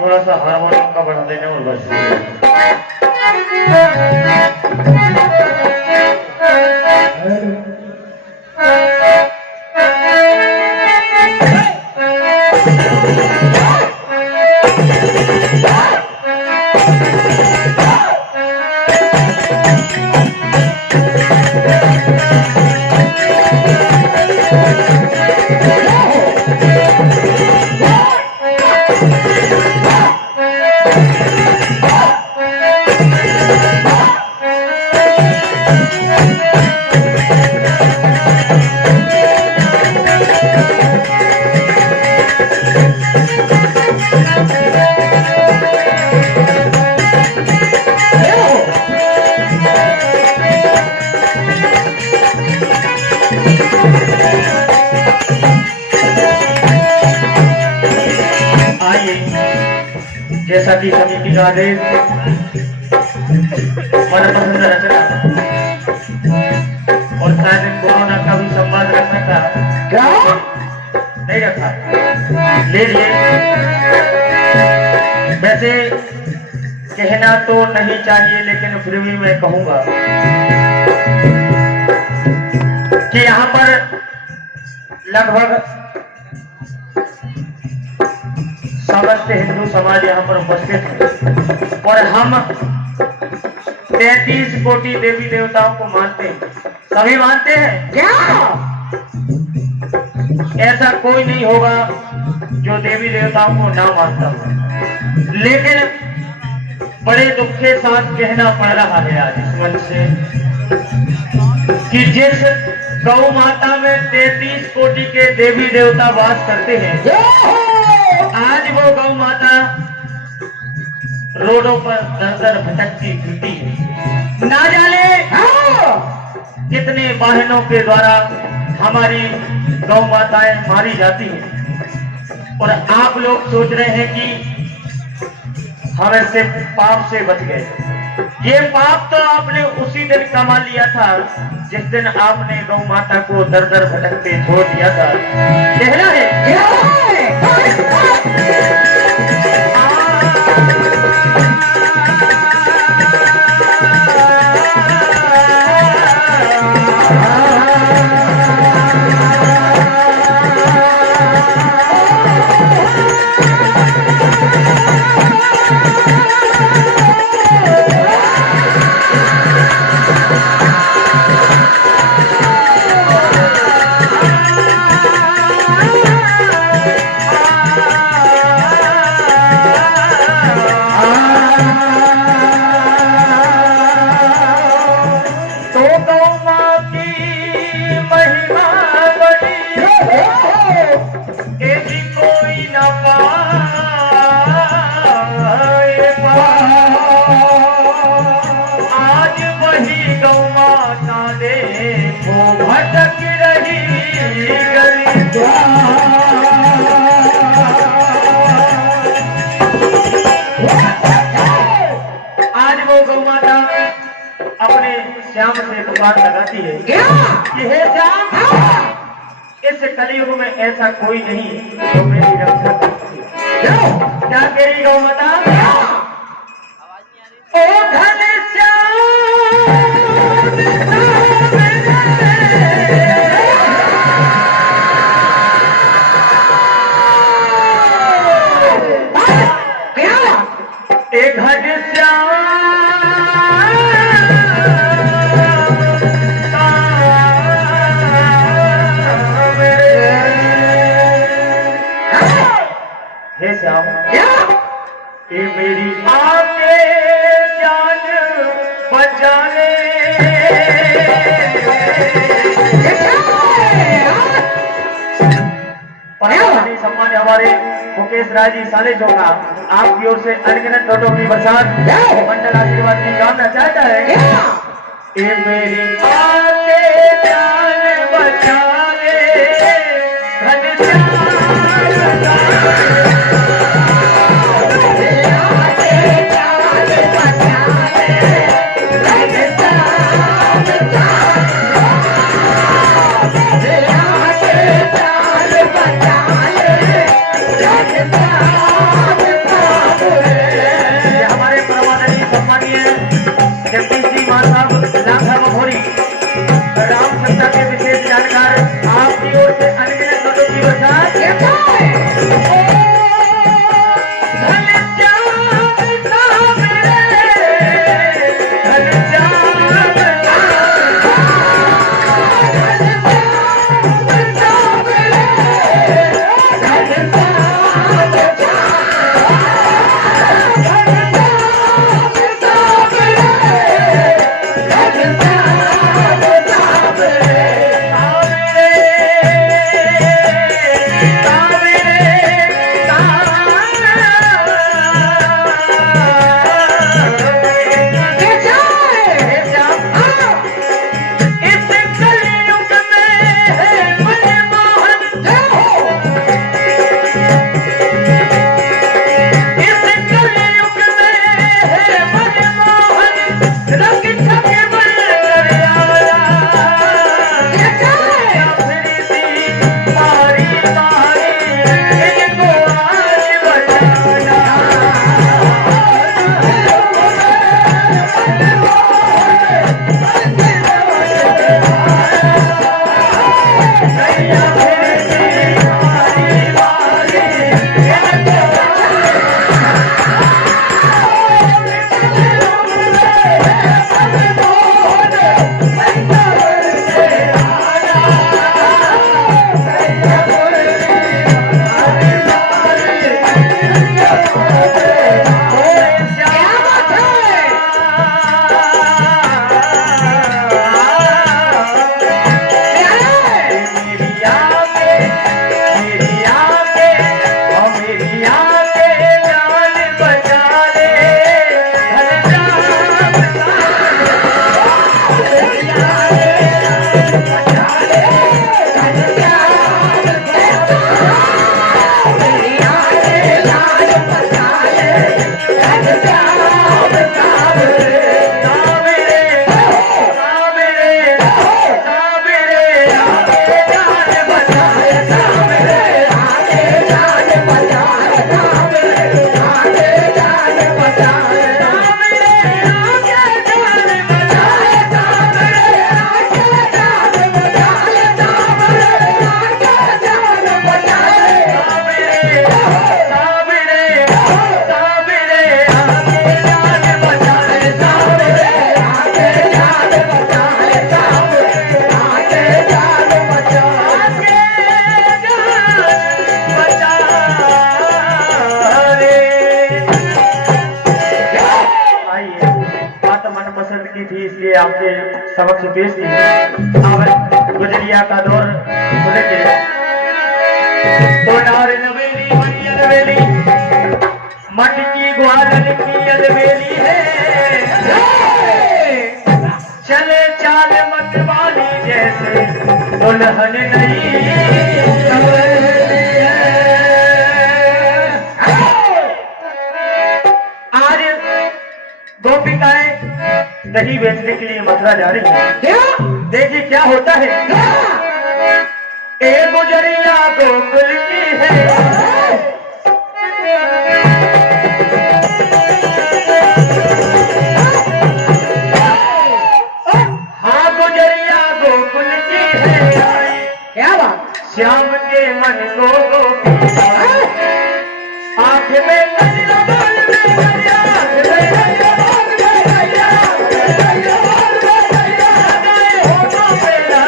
थोड़ा सा हारमोनियम का बढ़ा देने और बस। जैसा कि समिति का आदेश मनपसंद रचना और शायद कोरोना का भी संवाद रखना था, क्या नहीं रखा, ले लिए। वैसे कहना तो नहीं चाहिए लेकिन फिर भी मैं कहूंगा कि यहाँ पर लगभग समस्त हिंदू समाज यहाँ पर उपस्थित है और हम 33 कोटि देवी देवताओं को मानते हैं। सभी मानते हैं क्या? ऐसा कोई नहीं होगा जो देवी देवताओं को ना मानता हो, लेकिन बड़े दुख के साथ कहना पड़ रहा है आज इस मंच से कि जिस गौ माता में 33 कोटि के देवी देवता वास करते हैं, आज वो गौ माता रोडों पर दर-दर भटकती फिरती है। ना जाने कितने वाहनों के द्वारा हमारी गौ माताएं मारी जाती हैं और आप लोग सोच रहे हैं कि हम इससे पाप से बच गए। ये पाप तो आपने उसी दिन कमा लिया था जिस दिन आपने गौ माता को दर-दर भटकते छोड़ दिया था। कहना है श्याम से दुकान लगाती है क्या? ये श्याम, इस कलयुग में ऐसा कोई नहीं जो मेरी रक्षा करती है। क्या तेरी गौ माता? ओ घनश्याम ये मेरी आके जान बचाने सम्मान हमारे मुकेश राय जी साले चौका आपकी ओर से अनगिनत नोटों की बरसात मंडल आशीर्वाद की कामना चाहता है। ये मेरी आके जान बचा ले, धन राम सत्ता के विशेष जानकार आपकी ओर से अनगिनत नोटों की बरसात। आपके समक्ष पेश की गुजरिया का दौर सुनेंगे। तो नार नवेली बड़ी अलवेली मटकी ग्वालन की अलवेली है, चले चाल मत वाली जैसे दुल्हन नहीं। आज गोपिकाएं दही बेचने के लिए मथुरा जा रही है। देखिए क्या होता है। ए गुजरिया गोकुल की है, हाँ गुजरिया गोकुल की है। क्या बात। श्याम के मन को गोपी आंख में गजरा बाल में गजरा, आंख में गजरा बाल में गजरा,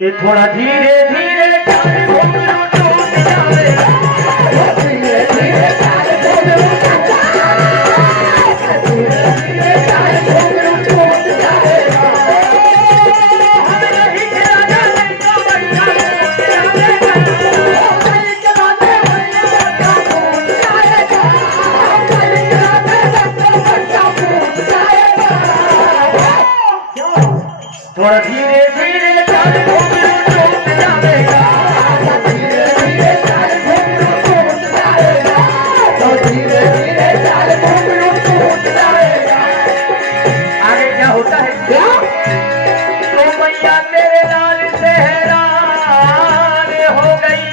ये थोड़ा धीरे धीरे चाल घुंघरू टूट जावेगा, धीरे धीरे चाल घुंघरू टूट जावेगा, धीरे धीरे चाल घुंघरू टूट जावेगा। हम नहीं गिरा जाने का बच्चा टूट जावेगा, नहीं गिरा दे भैया बच्चा टूट जाएगा, नहीं गिरा दे बच्चा टूट जाएगा। थोड़ा धीरे धीरे चाल घुंघरू टूट जावेगा, धीरे धीरे चाल घुंघरू टूट जाएगा, तो धीरे धीरे चाल घुंघरू टूट जाएगा। आगे क्या होता है? क्या तो मैया तेरे लाल से हैरान हो गई,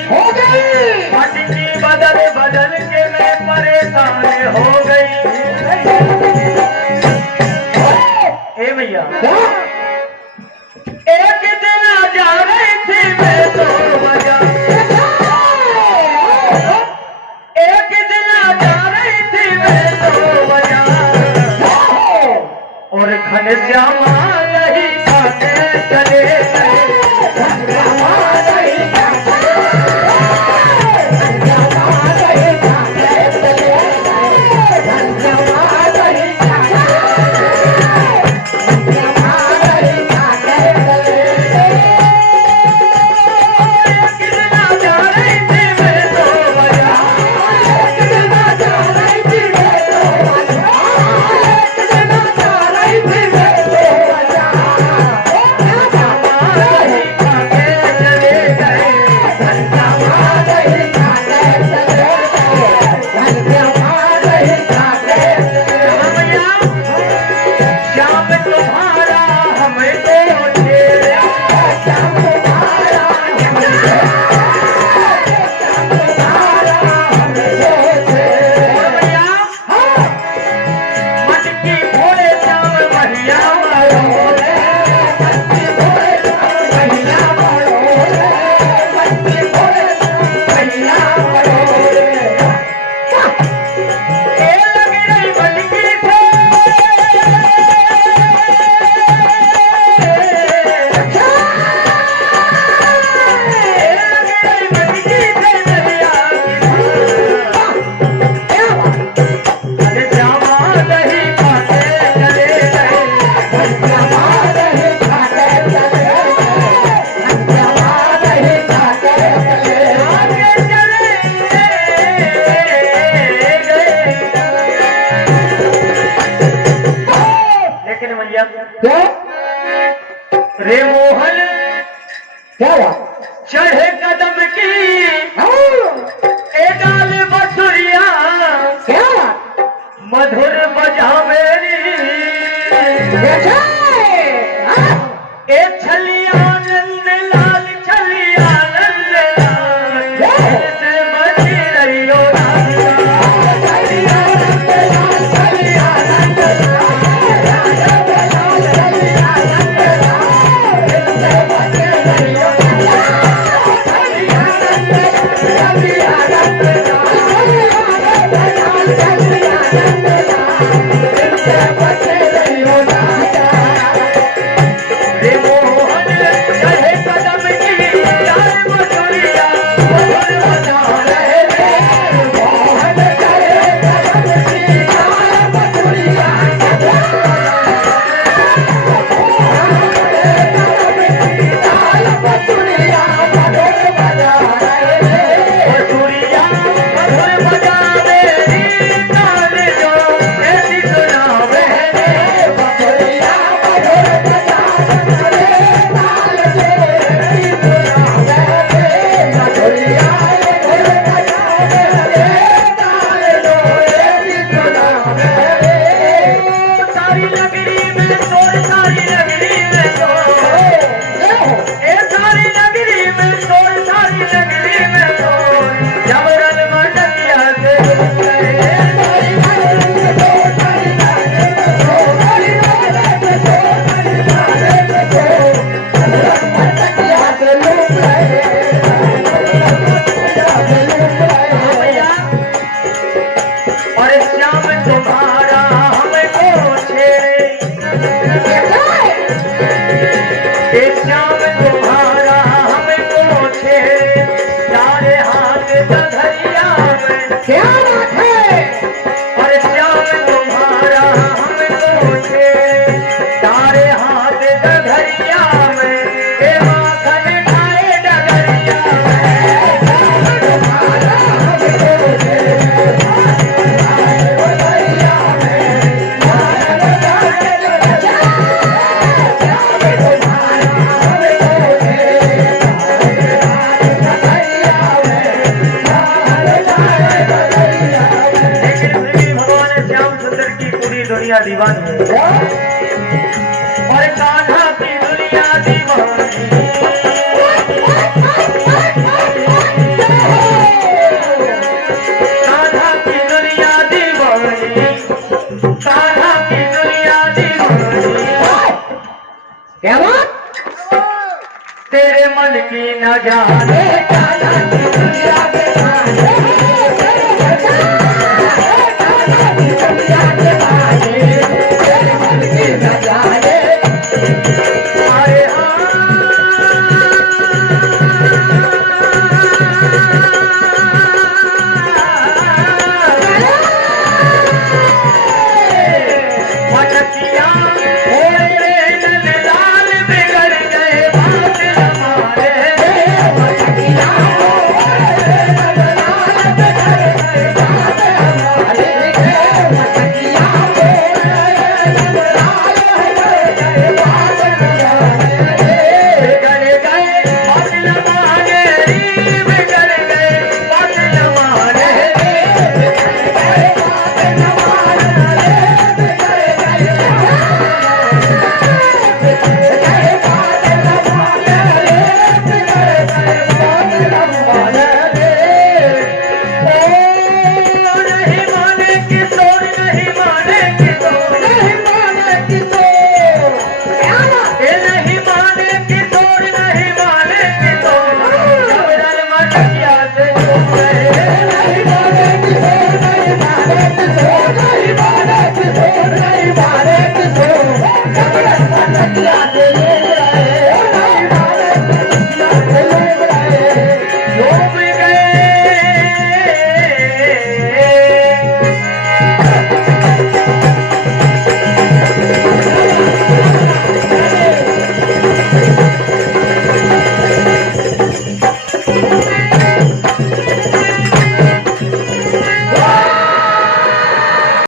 मटकी बदल बदल के मैं परेशान हो गई। ए भैया एक दिन आ जा रही थी मैं तो बजा, एक दिन आ जा रही थी मैं तो बजा, और घनश्यामा यही खाते चले गए, घनश्यामा यही खाते, घनश्यामा यही खाते चले गए, घनश्यामा यही खाते, घनश्यामा यही खाते चले गए। एक दिन आ जा रही थी मैं तो बजा, एक दिन आ जा रही थी मैं तो बजा, एक दिन आ जा रही थी मैं तो बजा, घनश्यामा यही खाते चले गए, घनश्यामा यही खाते चले गए, घनश्यामा यही खाते चले गए। श्याम तुम्हारा हमें तो छेड़े, श्याम तुम्हारा हमें तो, श्याम तुम्हारा हमें तो छेड़े। मटकी भोले श्याम बढ़िया बड़ोले, मटकी भोले श्याम बढ़िया बड़ोले, मटकी भोले श्याम बढ़िया बड़ोले। ए लग रही मटकी से, लेकिन भैया रे मोहन क्या हुआ? चढ़े कदम की ए डाल बसुरिया, क्या मधुर बजा मेरी ए छलिया नंद लाल, छलिया नंद लाल, से बची रही हो राधिका, छलिया नंद लाल, छलिया नंद लाल, छलिया नंद लाल, से बची रही हो राधिका, छलिया नंद लाल, छलिया नंद लाल, छलिया नंद लाल, से बची रही हो राधिका। रे मोहन चढ़े कदम की डाल बसुरिया, मधुर बजा रहे रे, मोहन चढ़े कदम की डाल बसुरिया, मधुर बजा रहे रे, बसुरिया मधुर बजा मेरी कान जो ऐसी सुनावे रे, बसुरिया मधुर बजा मेरे कान जो ऐसी सुनावे रे, बसुरिया मधुर बजा मेरे कान जो ऐसी सुनावे रे। सारी नगरी में शोर, सारी नगरी में शोर, ए सारी नगरी में शोर, सारी नगरी में शोर, जबरन मटकिया से घुस गए, सारी नगरी में शोर, सारी नगरी में शोर, सारी नगरी में शोर, सारी नगरी में शोर, जबरन मटकिया से लूट गए, मटकिया से लूट गए। भैया और श्याम तुम्हारा हमें तो छेड़े, और कान्हा की दुनिया दीवानी, कान्हा की दुनिया दीवानी, कान्हा की दुनिया दीवानी। क्या बात? तेरे मन की न जाने कान्हा की दुनिया दीवानी, कान्हा की दुनिया दीवानी, तेरे मन की न जाने। अरे मटकिया लाल बिगड़ गए बात हमारे, मटकिया